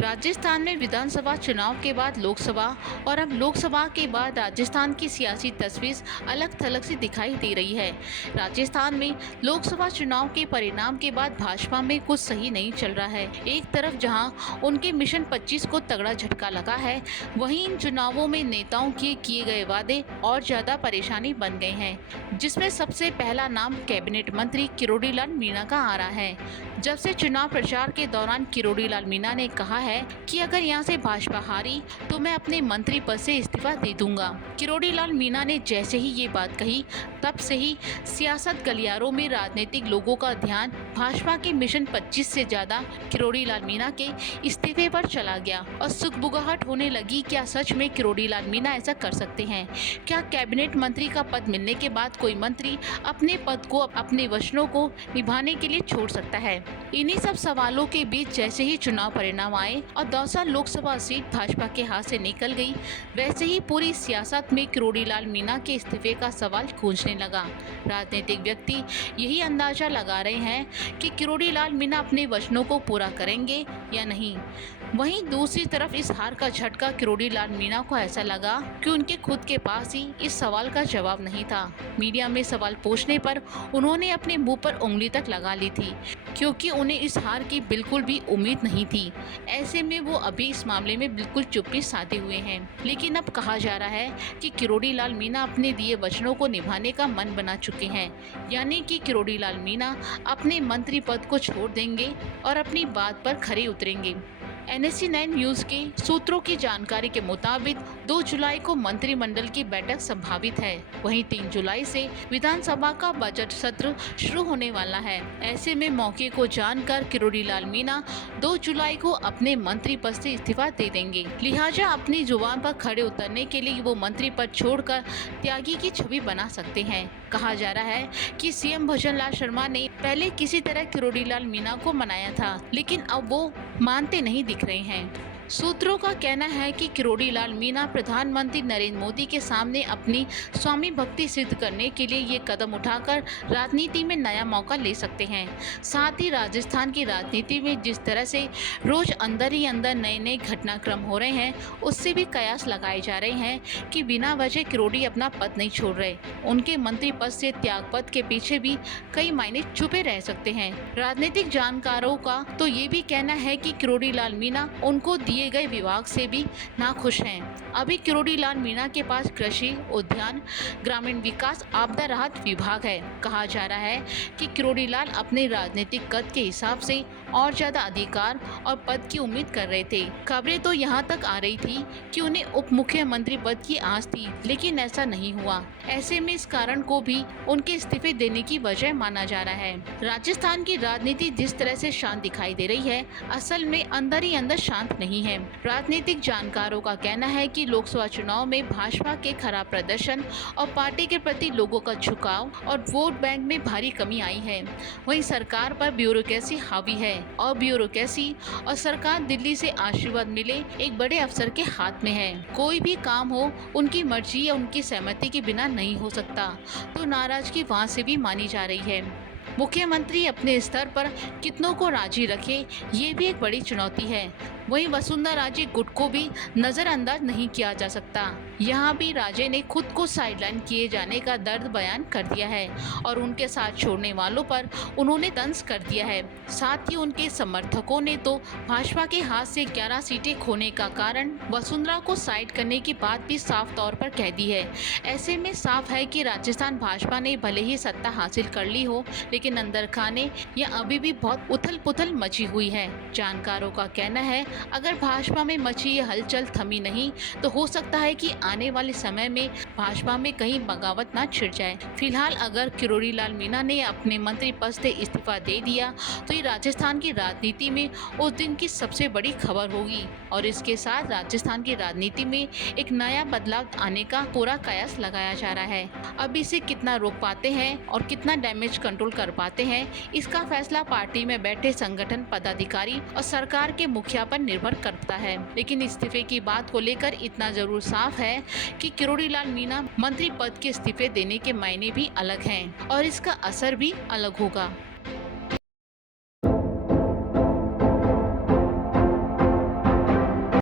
राजस्थान में विधानसभा चुनाव के बाद लोकसभा और अब लोकसभा के बाद राजस्थान की सियासी तस्वीर अलग थलग सी दिखाई दे रही है। राजस्थान में लोकसभा चुनाव के परिणाम के बाद भाजपा में कुछ सही नहीं चल रहा है। एक तरफ जहां उनके मिशन 25 को तगड़ा झटका लगा है, वहीं इन चुनावों में नेताओं के किए गए वादे और ज्यादा परेशानी बन गए हैं, जिसमें सबसे पहला नाम कैबिनेट मंत्री किरोड़ी लाल मीणा का आ रहा है। जब से चुनाव प्रचार के दौरान किरोड़ी लाल मीणा ने कहा है कि अगर यहां से भाजपा हारी तो मैं अपने मंत्री पद से इस्तीफा दे दूंगा। किरोड़ी लाल मीणा ने जैसे ही ये बात कही, तब से ही सियासत गलियारों में राजनीतिक लोगों का ध्यान भाजपा के मिशन 25 से ज्यादा किरोड़ी लाल मीणा के इस्तीफे पर चला गया और सुगबुगाहट होने लगी। क्या सच में किरोड़ी लाल मीणा ऐसा कर सकते हैं? क्या कैबिनेट मंत्री का पद मिलने के बाद कोई मंत्री अपने पद को, अपने वचनों को निभाने के लिए छोड़ सकता है? इन्हीं सब सवालों के बीच जैसे ही चुनाव परिणाम आए और दौसा लोकसभा सीट भाजपा के हाथ से निकल गई, वैसे ही पूरी सियासत में किरोड़ी लाल मीणा के इस्तीफे का सवाल गूंजने लगा। राजनीतिक व्यक्ति यही अंदाजा लगा रहे हैं कि किरोड़ी लाल मीणा अपने वचनों को पूरा करेंगे या नहीं। वहीं दूसरी तरफ इस हार का झटका किरोड़ी लाल मीणा को ऐसा लगा कि उनके खुद के पास ही इस सवाल का जवाब नहीं था। मीडिया में सवाल पूछने पर उन्होंने अपने मुंह पर उंगली तक लगा ली थी, क्योंकि उन्हें इस हार की बिल्कुल भी उम्मीद नहीं थी। ऐसे में वो अभी इस मामले में बिल्कुल चुप्पी साधे हुए हैं। लेकिन अब कहा जा रहा है कि किरोड़ी लाल मीणा अपने दिए वचनों को निभाने का मन बना चुके हैं, यानी कि किरोड़ी लाल मीणा अपने मंत्री पद को छोड़ देंगे और अपनी बात पर खरे उतरेंगे। NSC 9 न्यूज के सूत्रों की जानकारी के मुताबिक 2 जुलाई को मंत्रिमंडल की बैठक संभावित है। वहीं 3 जुलाई से विधानसभा का बजट सत्र शुरू होने वाला है। ऐसे में मौके को जानकर किरोड़ी लाल मीणा 2 जुलाई को अपने मंत्री पद से इस्तीफा दे देंगे। लिहाजा अपनी जुबान पर खड़े उतरने के लिए वो मंत्री पद छोड़कर त्यागी की छवि बना सकते हैं। कहा जा रहा है कि CM भजन लाल शर्मा ने पहले किसी तरह किरोड़ी लाल मीणा को मनाया था, लेकिन अब वो मानते नहीं दिख रहे हैं। सूत्रों का कहना है कि किरोड़ी लाल मीणा प्रधानमंत्री नरेंद्र मोदी के सामने अपनी स्वामी भक्ति सिद्ध करने के लिए ये कदम उठाकर राजनीति में नया मौका ले सकते हैं। साथ ही राजस्थान की राजनीति में जिस तरह से रोज अंदर ही अंदर नए नए घटनाक्रम हो रहे हैं, उससे भी कयास लगाए जा रहे हैं कि बिना वजह किरोड़ी अपना पद नहीं छोड़ रहे। उनके मंत्री पद से त्याग पद के पीछे भी कई मायने छुपे रह सकते हैं। राजनीतिक जानकारों का तो ये भी कहना है कि किरोड़ी लाल मीणा उनको दिए गए विभाग से भी नाखुश हैं। अभी किरोड़ी लाल मीणा के पास कृषि, उद्यान, ग्रामीण विकास, आपदा राहत विभाग है। कहा जा रहा है कि किरोड़ी लाल अपने राजनीतिक कद के हिसाब से और ज्यादा अधिकार और पद की उम्मीद कर रहे थे। खबरें तो यहाँ तक आ रही थी कि उन्हें उप मुख्यमंत्री पद की आस थी, लेकिन ऐसा नहीं हुआ। ऐसे में इस कारण को भी उनके इस्तीफे देने की वजह माना जा रहा है। राजस्थान की राजनीति जिस तरह से शांत दिखाई दे रही है, असल में अंदर ही अंदर शांत नहीं है। राजनीतिक जानकारों का कहना है कि लोकसभा चुनाव में भाजपा के खराब प्रदर्शन और पार्टी के प्रति लोगों का झुकाव और वोट बैंक में भारी कमी आई है। वहीं सरकार पर ब्यूरोक्रेसी हावी है और ब्यूरोक्रेसी और सरकार दिल्ली से आशीर्वाद मिले एक बड़े अफसर के हाथ में है। कोई भी काम हो उनकी मर्जी या उनकी सहमति के बिना नहीं हो सकता, तो नाराजगी वहां से भी मानी जा रही है। मुख्यमंत्री अपने स्तर पर कितनों को राजी रखे, ये भी एक बड़ी चुनौती है। वहीं वसुंधरा राजे गुट को भी नजरअंदाज नहीं किया जा सकता। यहाँ भी राजे ने खुद को साइडलाइन किए जाने का दर्द बयान कर दिया है और उनके साथ छोड़ने वालों पर उन्होंने तंज कर दिया है। साथ ही उनके समर्थकों ने तो भाजपा के हाथ से 11 सीटें खोने का कारण वसुंधरा को साइड करने की बात भी साफ तौर पर कह दी है। ऐसे में साफ है कि राजस्थान भाजपा ने भले ही सत्ता हासिल कर ली हो, लेकिन अंदर खाने या अभी भी बहुत उथल पुथल मची हुई है। जानकारों का कहना है अगर भाजपा में मची ये हलचल थमी नहीं तो हो सकता है कि आने वाले समय में भाजपा में कहीं बगावत ना छिड़ जाए। फिलहाल अगर किरोड़ी लाल मीणा ने अपने मंत्री पद से इस्तीफा दे दिया तो ये राजस्थान की राजनीति में उस दिन की सबसे बड़ी खबर होगी और इसके साथ राजस्थान की राजनीति में एक नया बदलाव आने का पूरा कयास लगाया जा रहा है। अब इसे कितना रोक पाते हैं और कितना डैमेज कंट्रोल कर पाते हैं, इसका फैसला पार्टी में बैठे संगठन पदाधिकारी और सरकार के मुखिया पर निर्भर करता है। लेकिन इस्तीफे की बात को लेकर इतना जरूर साफ है कि किरोड़ी लाल मीणा मंत्री पद के इस्तीफे देने के मायने भी अलग हैं और इसका असर भी अलग होगा।